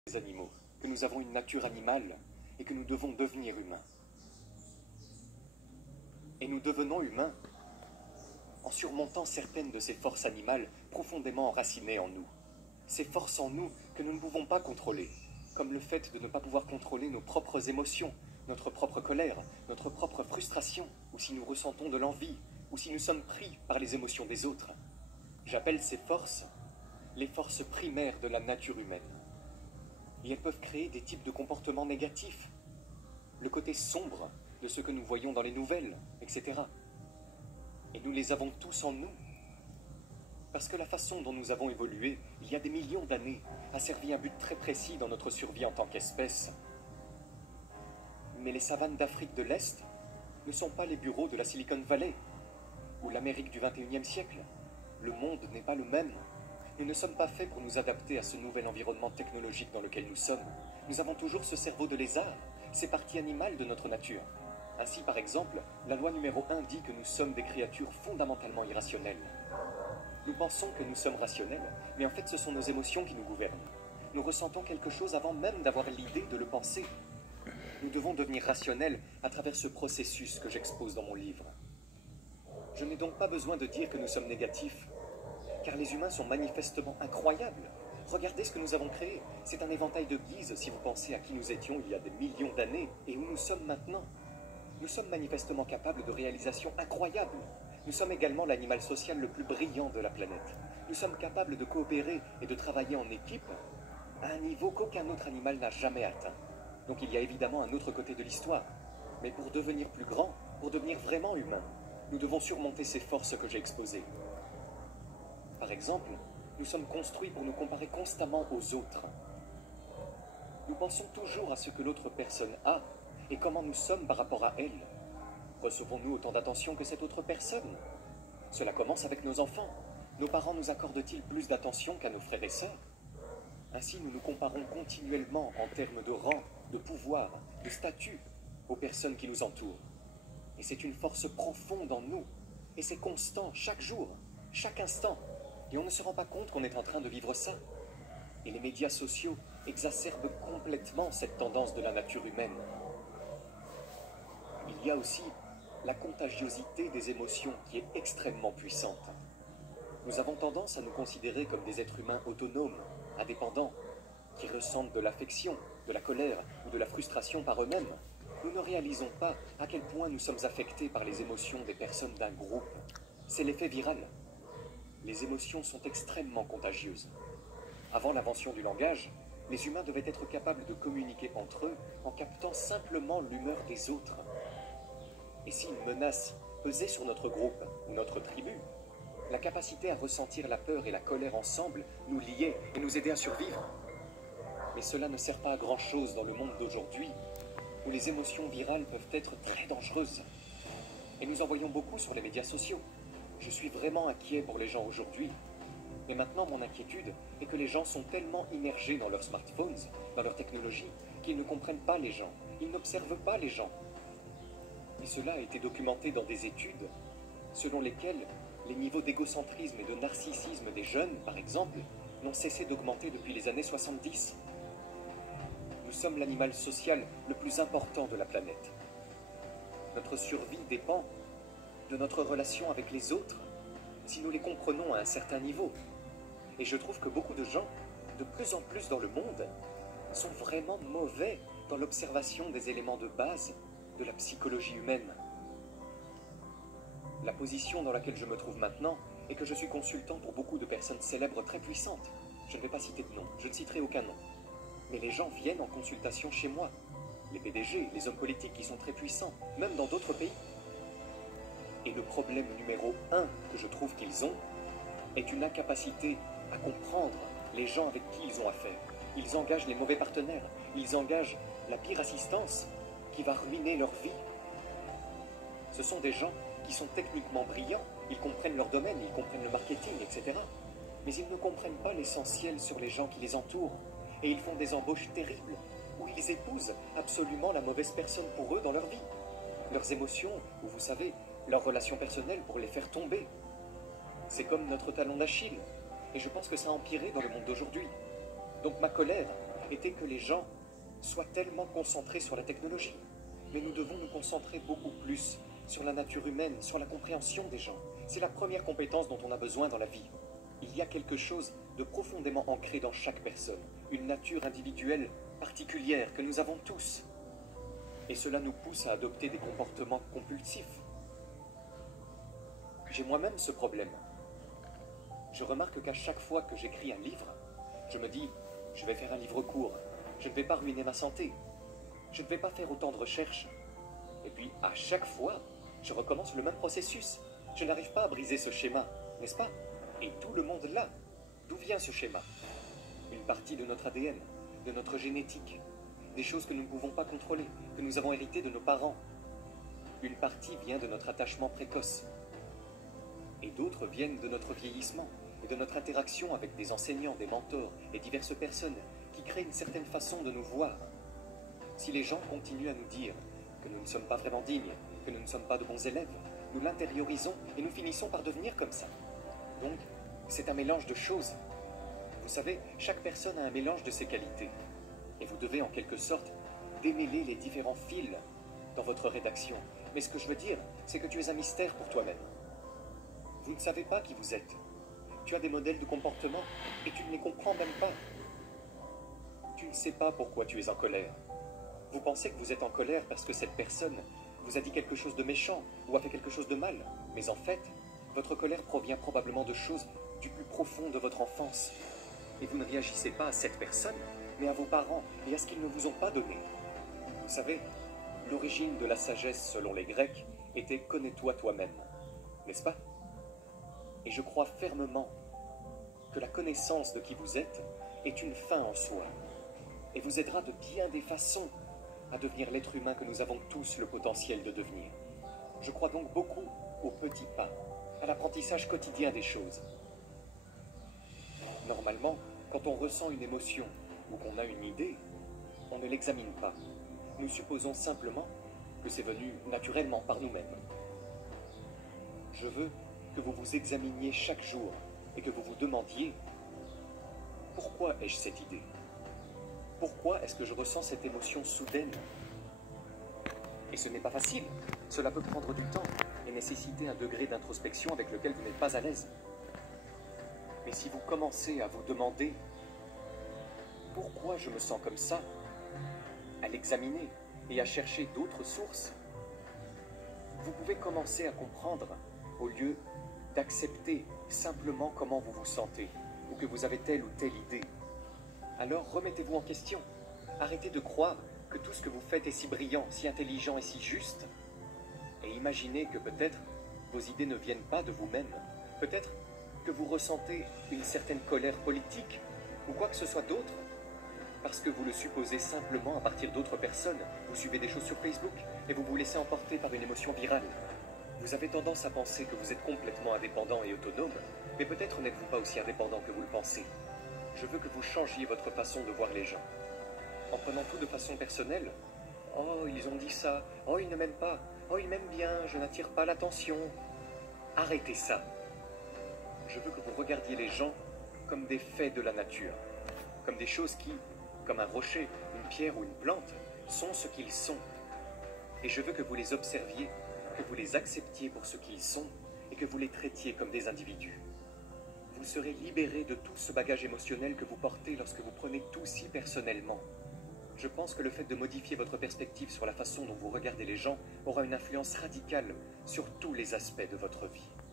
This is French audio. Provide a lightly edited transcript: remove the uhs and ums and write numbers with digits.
les animaux, que nous avons une nature animale et que nous devons devenir humains. Et nous devenons humains en surmontant certaines de ces forces animales profondément enracinées en nous. Ces forces en nous que nous ne pouvons pas contrôler, comme le fait de ne pas pouvoir contrôler nos propres émotions, notre propre colère, notre propre frustration, ou si nous ressentons de l'envie, ou si nous sommes pris par les émotions des autres. J'appelle ces forces les forces primaires de la nature humaine. Et elles peuvent créer des types de comportements négatifs, le côté sombre de ce que nous voyons dans les nouvelles, etc. Et nous les avons tous en nous. Parce que la façon dont nous avons évolué, il y a des millions d'années, a servi un but très précis dans notre survie en tant qu'espèce. Mais les savanes d'Afrique de l'Est ne sont pas les bureaux de la Silicon Valley ou l'Amérique du XXIe siècle. Le monde n'est pas le même. Nous ne sommes pas faits pour nous adapter à ce nouvel environnement technologique dans lequel nous sommes. Nous avons toujours ce cerveau de lézard, ces parties animales de notre nature. Ainsi, par exemple, la loi numéro 1 dit que nous sommes des créatures fondamentalement irrationnelles. Nous pensons que nous sommes rationnels, mais en fait ce sont nos émotions qui nous gouvernent. Nous ressentons quelque chose avant même d'avoir l'idée de le penser. Nous devons devenir rationnels à travers ce processus que j'expose dans mon livre. Je n'ai donc pas besoin de dire que nous sommes négatifs, car les humains sont manifestement incroyables. Regardez ce que nous avons créé. C'est un éventail de guises si vous pensez à qui nous étions il y a des millions d'années et où nous sommes maintenant. Nous sommes manifestement capables de réalisations incroyables. Nous sommes également l'animal social le plus brillant de la planète. Nous sommes capables de coopérer et de travailler en équipe à un niveau qu'aucun autre animal n'a jamais atteint. Donc il y a évidemment un autre côté de l'histoire. Mais pour devenir plus grand, pour devenir vraiment humain, nous devons surmonter ces forces que j'ai exposées. Par exemple, nous sommes construits pour nous comparer constamment aux autres. Nous pensons toujours à ce que l'autre personne a et comment nous sommes par rapport à elle. Recevons-nous autant d'attention que cette autre personne? Cela commence avec nos enfants. Nos parents nous accordent-ils plus d'attention qu'à nos frères et sœurs? Ainsi, nous nous comparons continuellement en termes de rang, de pouvoir, de statut aux personnes qui nous entourent. Et c'est une force profonde en nous. Et c'est constant, chaque jour, chaque instant. Et on ne se rend pas compte qu'on est en train de vivre ça. Et les médias sociaux exacerbent complètement cette tendance de la nature humaine. Il y a aussi la contagiosité des émotions qui est extrêmement puissante. Nous avons tendance à nous considérer comme des êtres humains autonomes, indépendants, qui ressentent de l'affection, de la colère ou de la frustration par eux-mêmes. Nous ne réalisons pas à quel point nous sommes affectés par les émotions des personnes d'un groupe. C'est l'effet viral. Les émotions sont extrêmement contagieuses. Avant l'invention du langage, les humains devaient être capables de communiquer entre eux en captant simplement l'humeur des autres. Et si une menace pesait sur notre groupe ou notre tribu, la capacité à ressentir la peur et la colère ensemble nous liait et nous aidait à survivre. Mais cela ne sert pas à grand-chose dans le monde d'aujourd'hui, où les émotions virales peuvent être très dangereuses. Et nous en voyons beaucoup sur les médias sociaux. Je suis vraiment inquiet pour les gens aujourd'hui. Mais maintenant, mon inquiétude est que les gens sont tellement immergés dans leurs smartphones, dans leur technologie, qu'ils ne comprennent pas les gens. Ils n'observent pas les gens. Et cela a été documenté dans des études selon lesquelles les niveaux d'égocentrisme et de narcissisme des jeunes, par exemple, n'ont cessé d'augmenter depuis les années 70. Nous sommes l'animal social le plus important de la planète. Notre survie dépend de notre relation avec les autres, si nous les comprenons à un certain niveau. Et je trouve que beaucoup de gens, de plus en plus dans le monde, sont vraiment mauvais dans l'observation des éléments de base de la psychologie humaine. La position dans laquelle je me trouve maintenant est que je suis consultant pour beaucoup de personnes célèbres très puissantes. Je ne vais pas citer de nom, je ne citerai aucun nom. Mais les gens viennent en consultation chez moi. Les PDG, les hommes politiques qui sont très puissants, même dans d'autres pays. Et le problème numéro 1 que je trouve qu'ils ont est une incapacité à comprendre les gens avec qui ils ont affaire. Ils engagent les mauvais partenaires, ils engagent la pire assistance qui va ruiner leur vie. Ce sont des gens qui sont techniquement brillants, ils comprennent leur domaine, ils comprennent le marketing, etc. Mais ils ne comprennent pas l'essentiel sur les gens qui les entourent. Et ils font des embauches terribles, où ils épousent absolument la mauvaise personne pour eux dans leur vie. Leurs émotions, ou vous savez, leurs relations personnelles pour les faire tomber. C'est comme notre talon d'Achille. Et je pense que ça a empiré dans le monde d'aujourd'hui. Donc ma colère était que les gens soient tellement concentrés sur la technologie. Mais nous devons nous concentrer beaucoup plus sur la nature humaine, sur la compréhension des gens. C'est la première compétence dont on a besoin dans la vie. Il y a quelque chose de profondément ancré dans chaque personne, une nature individuelle particulière que nous avons tous. Et cela nous pousse à adopter des comportements compulsifs. J'ai moi-même ce problème. Je remarque qu'à chaque fois que j'écris un livre, je me dis, je vais faire un livre court, je ne vais pas ruiner ma santé, je ne vais pas faire autant de recherches. Et puis, à chaque fois, je recommence le même processus. Je n'arrive pas à briser ce schéma, n'est-ce pas? Et tout le monde l'a. D'où vient ce schéma? Une partie de notre ADN, de notre génétique, des choses que nous ne pouvons pas contrôler, que nous avons héritées de nos parents. Une partie vient de notre attachement précoce. Et d'autres viennent de notre vieillissement et de notre interaction avec des enseignants, des mentors et diverses personnes qui créent une certaine façon de nous voir. Si les gens continuent à nous dire que nous ne sommes pas vraiment dignes, que nous ne sommes pas de bons élèves, nous l'intériorisons et nous finissons par devenir comme ça. Donc, c'est un mélange de choses. Vous savez, chaque personne a un mélange de ses qualités. Et vous devez en quelque sorte démêler les différents fils dans votre rédaction. Mais ce que je veux dire, c'est que tu es un mystère pour toi-même. Vous ne savez pas qui vous êtes. Tu as des modèles de comportement et tu ne les comprends même pas. Tu ne sais pas pourquoi tu es en colère. Vous pensez que vous êtes en colère parce que cette personne vous a dit quelque chose de méchant ou a fait quelque chose de mal. Mais en fait, votre colère provient probablement de choses du plus profond de votre enfance. Et vous ne réagissez pas à cette personne, mais à vos parents et à ce qu'ils ne vous ont pas donné. Vous savez, l'origine de la sagesse selon les Grecs était « connais-toi toi-même », n'est-ce pas? Et je crois fermement que la connaissance de qui vous êtes est une fin en soi et vous aidera de bien des façons à devenir l'être humain que nous avons tous le potentiel de devenir. Je crois donc beaucoup aux petits pas, à l'apprentissage quotidien des choses. Normalement, quand on ressent une émotion ou qu'on a une idée, on ne l'examine pas. Nous supposons simplement que c'est venu naturellement par nous-mêmes. Je veux que vous vous examiniez chaque jour et que vous vous demandiez « Pourquoi ai-je cette idée ? Pourquoi est-ce que je ressens cette émotion soudaine ?» Et ce n'est pas facile. Cela peut prendre du temps et nécessiter un degré d'introspection avec lequel vous n'êtes pas à l'aise. Mais si vous commencez à vous demander « Pourquoi je me sens comme ça ?», à l'examiner et à chercher d'autres sources, vous pouvez commencer à comprendre au lieu d'accepter simplement comment vous vous sentez ou que vous avez telle ou telle idée. Alors remettez-vous en question. Arrêtez de croire que tout ce que vous faites est si brillant, si intelligent et si juste. Et imaginez que peut-être vos idées ne viennent pas de vous-même. Peut-être que vous ressentez une certaine colère politique ou quoi que ce soit d'autre parce que vous le supposez simplement à partir d'autres personnes. Vous suivez des choses sur Facebook et vous vous laissez emporter par une émotion virale. Vous avez tendance à penser que vous êtes complètement indépendant et autonome, mais peut-être n'êtes-vous pas aussi indépendant que vous le pensez. Je veux que vous changiez votre façon de voir les gens. En prenant tout de façon personnelle, « Oh, ils ont dit ça. Oh, ils ne m'aiment pas. Oh, ils m'aiment bien. Je n'attire pas l'attention. » Arrêtez ça. Je veux que vous regardiez les gens comme des faits de la nature, comme des choses qui, comme un rocher, une pierre ou une plante, sont ce qu'ils sont. Et je veux que vous les observiez, que vous les acceptiez pour ce qu'ils sont et que vous les traitiez comme des individus. Vous serez libéré de tout ce bagage émotionnel que vous portez lorsque vous prenez tout si personnellement. Je pense que le fait de modifier votre perspective sur la façon dont vous regardez les gens aura une influence radicale sur tous les aspects de votre vie.